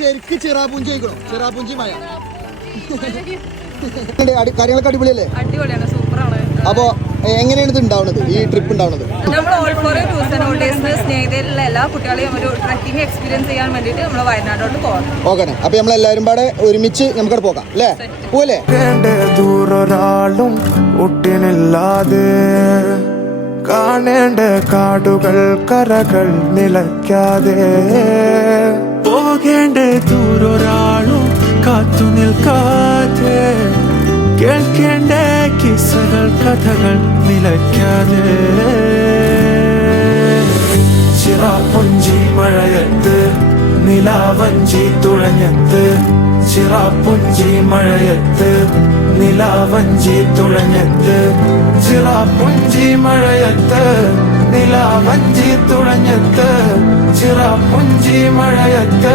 ശരിക്കും ചിറാപുഞ്ചി കഴിക്കണോ? ചിറാപുഞ്ചി മഴ കാര്യങ്ങളൊക്കെ അടിപൊളിയല്ലേ? അടിപൊളിയാണ്, സൂപ്പറാണ്. അപ്പൊ എങ്ങനെയാണ് ഇത് ഉണ്ടാവുന്നത്, ഈ ട്രിപ്പ് ഉണ്ടാവുന്നത്? നമ്മൾ ഓൾ ഫോർ ടൂർസ് ആൻഡ് ഹോളിഡേയ്സിന് സ്നേഹിതരിലുള്ള എല്ലാ കുട്ടികളെയും ഒരു ട്രക്കിംഗ് എക്സ്പീരിയൻസ് ചെയ്യാൻ വേണ്ടിയിട്ട് നമ്മൾ വയനാടോട്ട് പോകാം. ഓക്കെ, അപ്പൊ നമ്മളെല്ലാവരും പാടെ ഒരുമിച്ച് നമുക്കവിടെ പോകാം അല്ലേ? പോലെ ദൂരൊരാളും ഒട്ടിനില്ലാതെ കാണേണ്ട കാടുകൾ കരകൾ നിലയ്ക്കാതെ പോകേണ്ട ദൂരൊരാളും കാത്തു നിൽക്കാതെ കേൾക്കേണ്ട കിസ്സകൾ കഥകൾ നിലയ്ക്കാതെ ചിറാപുഞ്ചി മഴയത്ത് നിലാവഞ്ചി തുഴഞ്ഞത്ത് ചിറാപുഞ്ചി മഴയത്ത് നിലാവഞ്ചി തുഴഞ്ഞത്ത് ചിറാപുഞ്ചി മഴയത്ത് നിലാവഞ്ചി തുഴഞ്ഞത്ത് ചിറാപുഞ്ചി മഴയത്ത്